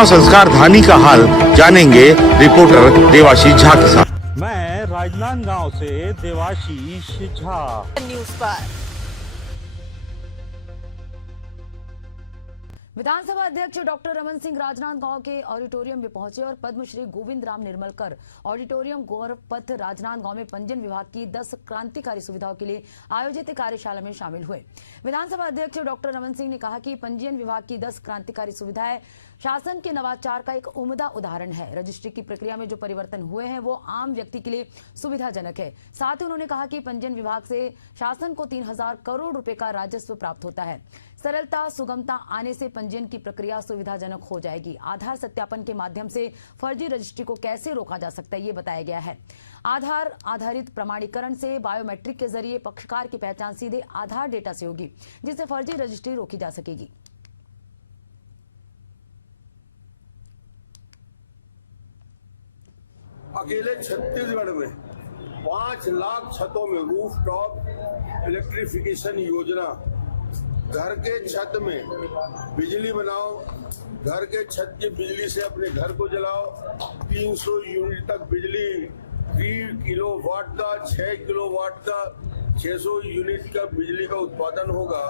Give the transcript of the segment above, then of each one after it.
प्रतिमा संस्कार धानी का हाल जानेंगे रिपोर्टर देवाशीष झा के साथ। मैं राजनांदगांव से देवाशीष झा, न्यूज़ पर। विधानसभा अध्यक्ष डॉक्टर रमन सिंह राजनांदगांव के ऑडिटोरियम में पहुंचे और पद्मश्री गोविंद राम निर्मलकर ऑडिटोरियम गौरव पथ राजनांदगांव में पंजीयन विभाग की 10 क्रांतिकारी सुविधाओं के लिए आयोजित कार्यशाला में शामिल हुए। विधानसभा अध्यक्ष डॉक्टर रमन सिंह ने कहा कि पंजीयन विभाग की 10 क्रांतिकारी सुविधाएं शासन के नवाचार का एक उम्दा उदाहरण है। रजिस्ट्री की प्रक्रिया में जो परिवर्तन हुए हैं वो आम व्यक्ति के लिए सुविधाजनक है। साथ ही उन्होंने कहा कि पंजीयन विभाग से शासन को 3000 करोड़ रुपए का राजस्व प्राप्त होता है। सरलता सुगमता आने से पंजीयन की प्रक्रिया सुविधाजनक हो जाएगी। आधार सत्यापन के माध्यम से फर्जी रजिस्ट्री को कैसे रोका जा सकता है ये बताया गया है। आधार आधारित प्रमाणीकरण से बायोमेट्रिक के जरिए पक्षकार की पहचान सीधे आधार डेटा से होगी, जिससे फर्जी रजिस्ट्री रोकी जा सकेगी। अकेले छत्तीसगढ़ में 5 लाख छतों में रूफटॉप इलेक्ट्रिफिकेशन योजना, घर के छत में बिजली बनाओ, घर के छत की बिजली से अपने घर को जलाओ, 300 यूनिट तक बिजली, 3 किलोवाट का, 6 किलोवाट का, 600 यूनिट का बिजली का उत्पादन होगा।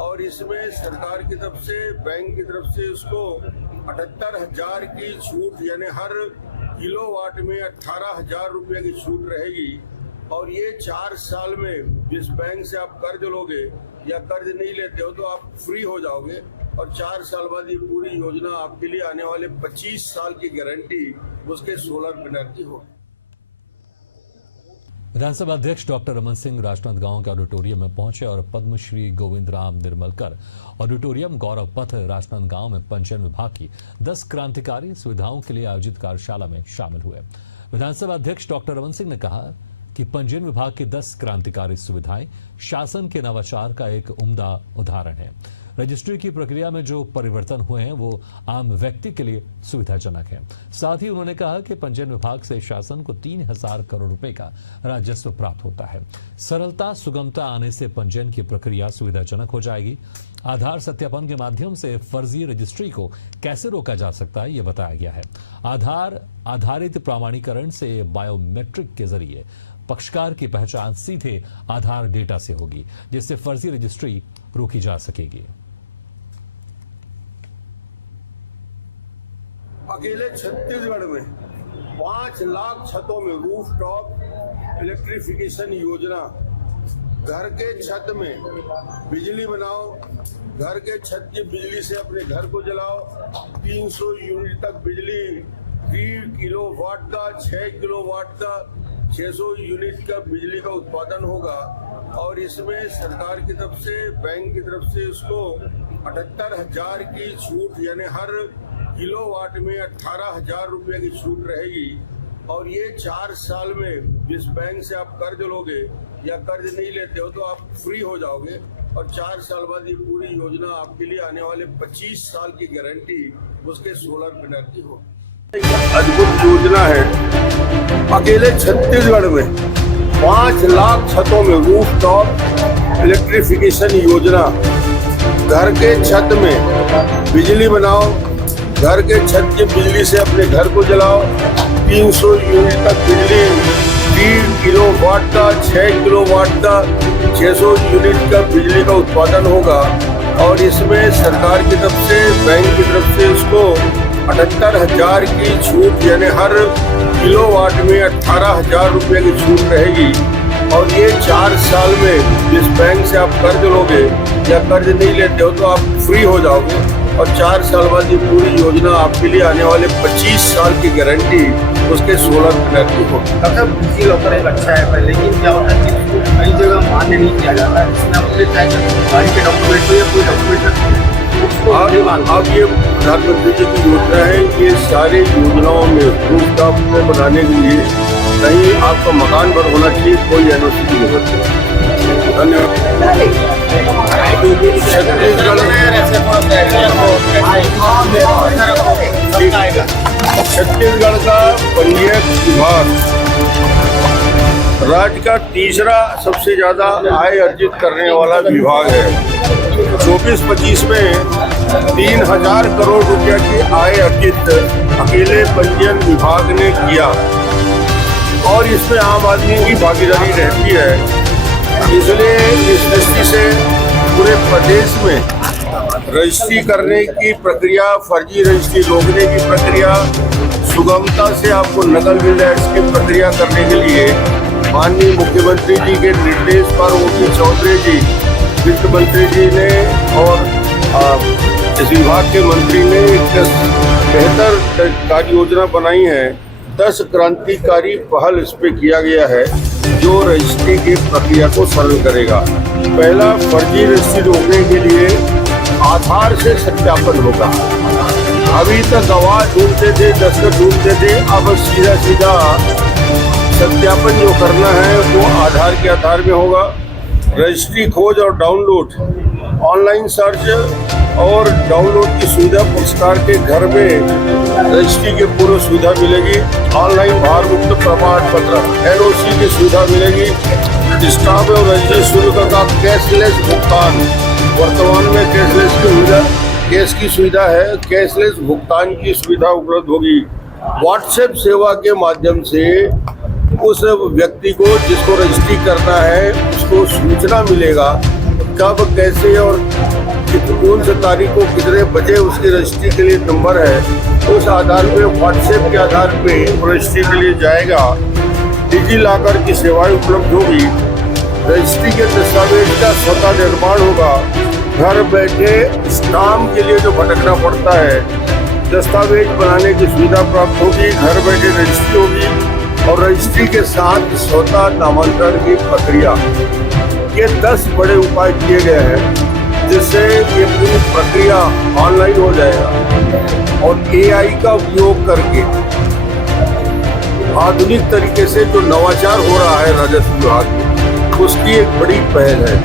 और इसमें सरकार की तरफ से, बैंक की तरफ से उसको 78,000 की छूट, यानी हर किलोवाट में 18,000 रुपये की छूट रहेगी। और ये 4 साल में जिस बैंक से आप कर्ज लोगे या कर्ज नहीं लेते हो तो आप फ्री हो जाओगे। और 4 साल बाद ये पूरी योजना आपके लिए आने वाले 25 साल की गारंटी उसके सोलर एनर्जी हो। विधानसभा अध्यक्ष डॉक्टर रमन सिंह राजनांदगांव के ऑडिटोरियम में पहुंचे और पद्मश्री गोविंद राम निर्मलकर ऑडिटोरियम गौरव पथ राजनांदगांव में पंजीयन विभाग की 10 क्रांतिकारी सुविधाओं के लिए आयोजित कार्यशाला में शामिल हुए। विधानसभा अध्यक्ष डॉक्टर रमन सिंह ने कहा कि पंजीयन विभाग की 10 क्रांतिकारी सुविधाएं शासन के नवाचार का एक उम्दा उदाहरण है। रजिस्ट्री की प्रक्रिया में जो परिवर्तन हुए हैं वो आम व्यक्ति के लिए सुविधाजनक है। साथ ही उन्होंने कहा कि पंजीयन विभाग से शासन को 3000 करोड़ रुपए का राजस्व प्राप्त होता है। सरलता सुगमता आने से पंजीयन की प्रक्रिया सुविधाजनक हो जाएगी। आधार सत्यापन के माध्यम से फर्जी रजिस्ट्री को कैसे रोका जा सकता है ये बताया गया है। आधार आधारित प्रमाणीकरण से बायोमेट्रिक के जरिए पक्षकार की पहचान सीधे आधार डेटा से होगी, जिससे फर्जी रजिस्ट्री रोकी जा सकेगी। अकेले छत्तीसगढ़ में 5 लाख छतों में रूफटॉप इलेक्ट्रिफिकेशन योजना, घर के छत में बिजली बनाओ, घर के छत की बिजली से अपने घर को जलाओ, 300 यूनिट तक बिजली, 3 किलोवाट का, 6 किलोवाट का, 600 यूनिट का बिजली का उत्पादन होगा। और इसमें सरकार की तरफ से, बैंक की तरफ से उसको 78,000 की छूट, यानी हर किलोवाट में 18,000 रुपये की छूट रहेगी। और ये 4 साल में जिस बैंक से आप कर्ज लोगे या कर्ज नहीं लेते हो तो आप फ्री हो जाओगे। और 4 साल बाद ये पूरी योजना आपके लिए आने वाले 25 साल की गारंटी उसके सोलर एनर्जी हो। अद्भुत योजना है। अकेले छत्तीसगढ़ में 5 लाख छतों में रूफटॉप इलेक्ट्रिफिकेशन योजना, घर के छत में बिजली बनाओ, घर के छत की बिजली से अपने घर को जलाओ, 300 यूनिट तक बिजली, 3 किलोवाट का, 6 किलोवाट का, 600 यूनिट का बिजली का उत्पादन होगा। और इसमें सरकार की तरफ से, बैंक की तरफ से उसको 78,000 की छूट, यानी हर किलोवाट में 18,000 रुपये की छूट रहेगी। और ये 4 साल में जिस बैंक से आप कर्ज लोगे या कर्ज नहीं लेते हो तो आप फ्री हो जाओगे। और 4 साल बाद ये पूरी योजना आपके लिए आने वाले 25 साल की गारंटी उसके सोलर एनर्जी हो। डिजी लॉकर एक अच्छा है, लेकिन क्या होता है कि कई जगह मान्य नहीं किया जाता है। इसमें अपने गाड़ी के डॉक्यूमेंट हो या कोई डॉक्यूमेंट अब ये प्रधानमंत्री जी की योजना है। ये सारे योजनाओं में रूफटॉप को बनाने के लिए कहीं आपका मकान पर होना चाहिए, कोई एनओसी की जरूरत नहीं। धन्यवाद। छत्तीसगढ़ का पंजीयन विभाग राज्य का तीसरा सबसे ज्यादा आय अर्जित करने वाला विभाग है। 24-25 में 3,000 करोड़ रुपया की आय अर्जित अकेले पंजीयन विभाग ने किया और इसमें आम आदमी की भागीदारी रहती है। इसलिए इस दृष्टि से पूरे प्रदेश में रजिस्ट्री करने की प्रक्रिया, फर्जी रजिस्ट्री रोकने की प्रक्रिया, सुगमता से आपको नकल मिल जाए इसकी प्रक्रिया करने के लिए माननीय मुख्यमंत्री जी के निर्देश पर ओपी चौधरी जी, वित्त मंत्री जी ने और इस विभाग के मंत्री ने एक बेहतर कार्य योजना बनाई है। 10 क्रांतिकारी पहल इस पे किया गया है जो रजिस्ट्री की प्रक्रिया को सरल करेगा। पहला, फर्जी रजिस्ट्री रोकने के लिए आधार से सत्यापन होगा। अभी तक गवाह ढूंढते थे, दस्तखत ढूंढते थे, अब सीधा सत्यापन जो करना है वो आधार के आधार में होगा। रजिस्ट्री खोज और डाउनलोड, ऑनलाइन सर्च और डाउनलोड की सुविधा पुरस्कार के घर में रजिस्ट्री की पूर्व सुविधा मिलेगी। ऑनलाइन भार मुक्त प्रमाण पत्र NOC की सुविधा मिलेगी। स्टाम्प और रजिस्ट्री शुल्क का कैशलेस भुगतान, वर्तमान में कैश की सुविधा है, कैशलेस भुगतान की सुविधा उपलब्ध होगी। व्हाट्सएप सेवा के माध्यम से उस व्यक्ति को जिसको रजिस्ट्री करना है उसको सूचना मिलेगा कब, कैसे और कौन से तारीख को कितने बजे उसकी रजिस्ट्री के लिए नंबर है, उस आधार पे व्हाट्सएप के आधार पे रजिस्ट्री के लिए जाएगा। डिजी लॉकर की सेवाएं उपलब्ध होगी। रजिस्ट्री के दस्तावेज का स्वतः निर्माण होगा। घर बैठे स्टाम्प के लिए जो भटकना पड़ता है, दस्तावेज बनाने की सुविधा प्राप्त होगी। घर बैठे रजिस्ट्री होगी और रजिस्ट्री के साथ स्वतः नामांकन की प्रक्रिया। ये 10 बड़े उपाय किए गए हैं जिससे ये पूरी प्रक्रिया ऑनलाइन हो जाएगा और AI का उपयोग करके आधुनिक तरीके से जो नवाचार हो रहा है राजस्व विभाग में, उसकी एक बड़ी पहल है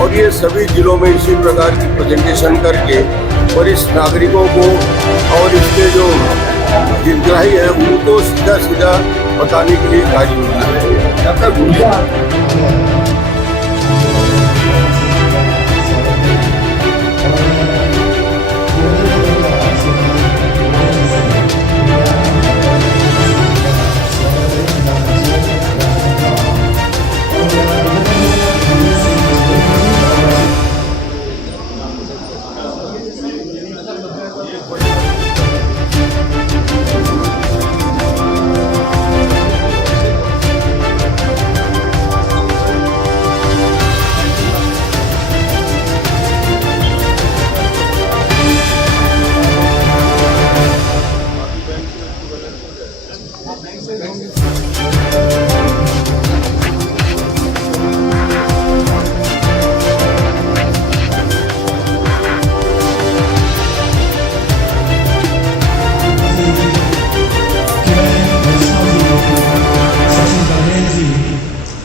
और ये सभी जिलों में इसी प्रकार की प्रेजेंटेशन करके वरिष्ठ नागरिकों को और इसके जो हितग्राही है उनको सीधा बताने के लिए कार्य योजना है।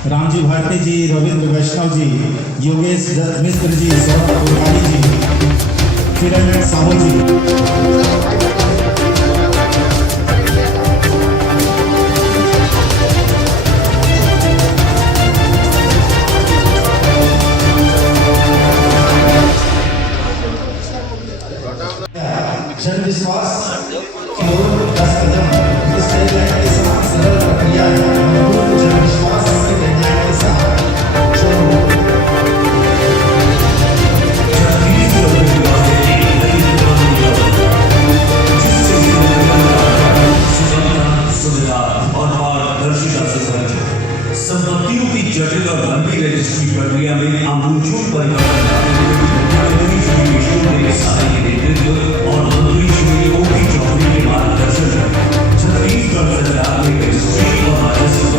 रामजी भारती जी, रविंद्र वैष्णव जी, योगेश मिश्र जी, सौरभ कोठारी जी, किरण साहू जी। जन विश्वास की ओर 10 कदम इस डेडलाइन के साथ सरल प्रक्रिया है। जन विश्वास की डेडलाइन के साथ सुविधा और पारदर्शिता से सज्ज संपत्तियों की जटिल और लंबी रजिस्ट्री प्रक्रिया में आमूलचूल परिवर्तन और मंत्री श्री ओपी चौधरी के मार्गदर्शन में छत्तीसगढ़ सरकार ने रजिस्ट्री और राजस्व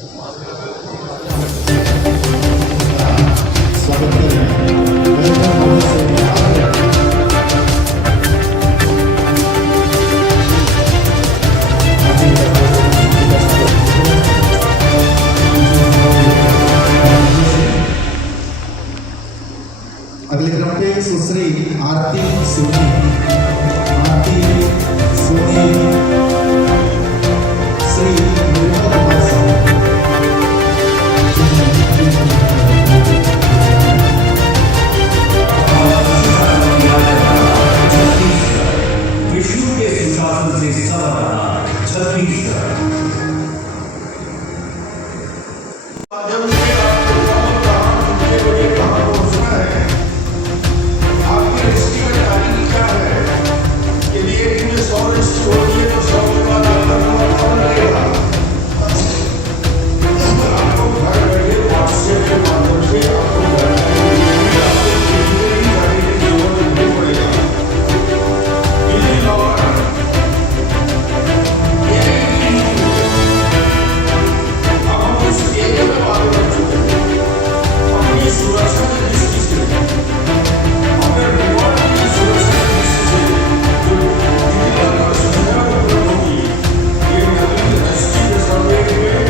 स्वागत कर रहे हैं वेलकम बोनस से अगले क्रम पे सुश्री आरती सोनी श्री निर्मल कुमार साहब विष्णु के सिंहासन से सवार छत्तीसगढ़ माध्यम से आपको कहाँ पहुँचना है, आपकी हिस्ट्री का तारीख क्या है, यदि एक दिन 100 हिस्ट्री होती है तो 100 के बाद आपका नंबर कौन लगेगा? आपको घर बैठे व्हाट्सएप के माध्यम से आपको जानकारी मिलेगी, आपको फिजिकली जाने की जरूरत नहीं पड़ेगा। बिजली लॉकर हम उस एरिया में बात कर चुके हैं, अपनी सुरक्षा की दृष्टि से, अपने रिकॉर्ड की सुरक्षा की दृष्टि से जो डिजिटल और सुविधा उपलब्ध होगी, ये नवीन एसटी के सर्वे में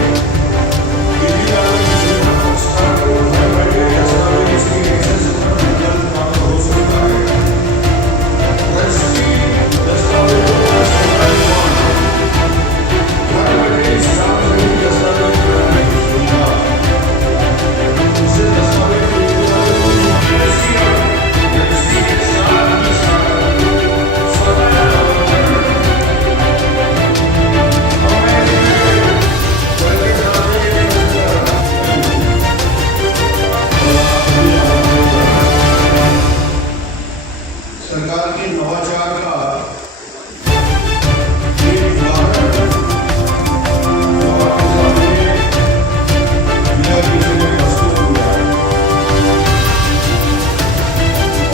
डिजिटल की सुविधा को स्टार्ट को घर बैठे दस्तावेज के एक्सेस पर डिजिटल काम हो सकता है। रजिस्ट्री दस्तावेजों का सरकारी फॉर्म घर बैठे इस काम से ही दस्तावेज बनाने की सुविधा, उससे दस्तावेज रजिस्ट्री के साथ ही स्वतः सरकार के नवाचार का एक उदाहरण जो आपके सामने जिला किसी ने प्रस्तुत किया है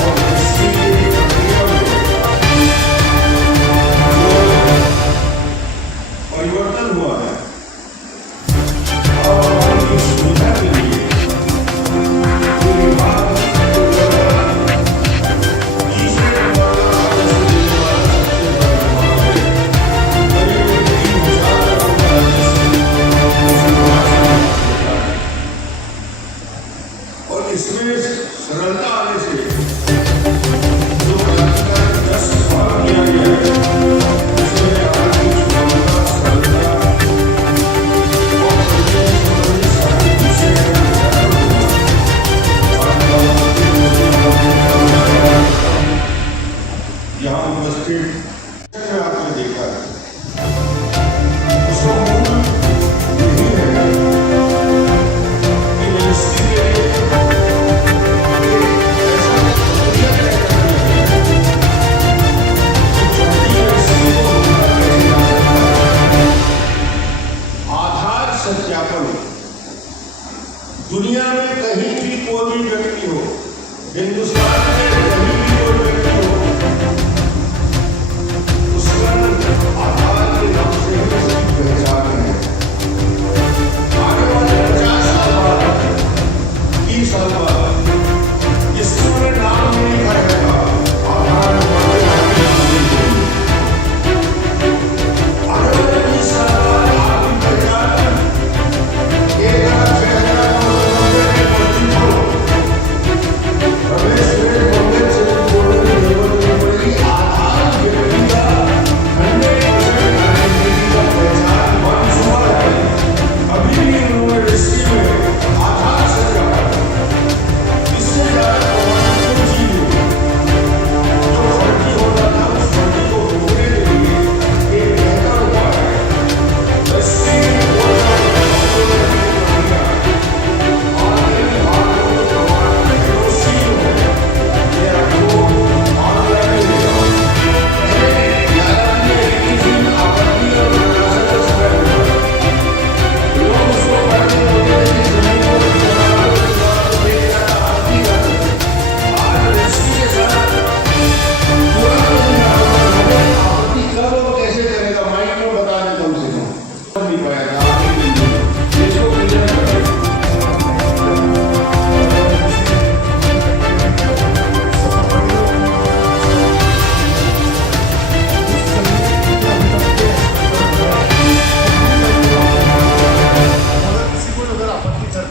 और इसकी प्रक्रिया में जो परिवर्तन हुआ है और उनकी सुविधा के लिए जो विभाग तीसरे नंबर का राजस्व देने वाला सबसे बड़ा विभाग है। करीब 3000 करोड़ का राजस्व और इसमें सरलता आने से जो क्रांतिकारी 10 भाग किया गया है, उसमें आर्थिक सुगमता, सरलता और प्रदेश संबंधी सारे विषय का विचार यहाँ उपस्थित आपने देखा है, उसका मूल यही है कि रजिस्ट्री के लिए एक ऐसा प्रक्रिया तय कर दिया गया है कि चौथी रजिस्ट्री को होना चाहिए। आधार सत्यापन दुनिया में कहीं भी कोई भी व्यक्ति हो, हिंदुस्तान में कहीं भी कोई व्यक्ति हो, उसका आधार के नाम से ही उसकी पहचान है। आने वाले 50 साल बाद, 30 साल बाद इसमें नाम नहीं लिखा जाएगा, आधार वाले नाम नहीं लिखेंगे। आने वाले 20 साल बाद आपकी पहचान 1,06,990 के प्रतीक को रमेश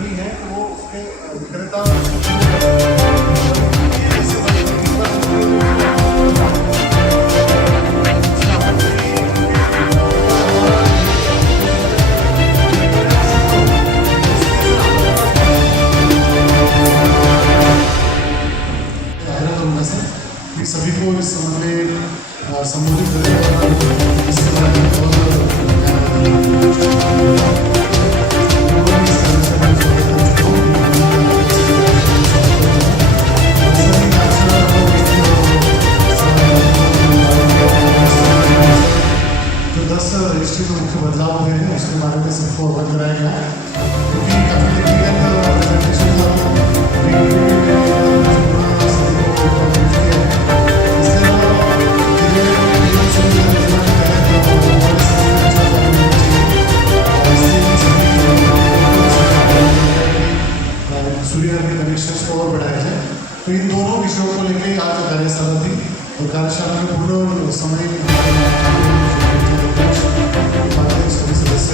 भी है वो उसके विक्रेता सभी को इस संबंध में संबोधित करें और इसके बारे में जो 10 रजिस्ट्री में मुख्य बदलाव हुए हैं उसके बारे में सबको अवगत कराया गया है क्योंकि काफी व्यक्तिगत प्रेजेंटेशन सूर्य के कनेक्शन को और बढ़ाया जाए। तो इन दोनों विषयों को लेकर आज कार्यशाला थी और कार्यशाला में पूर्ण समय सभी सदस्य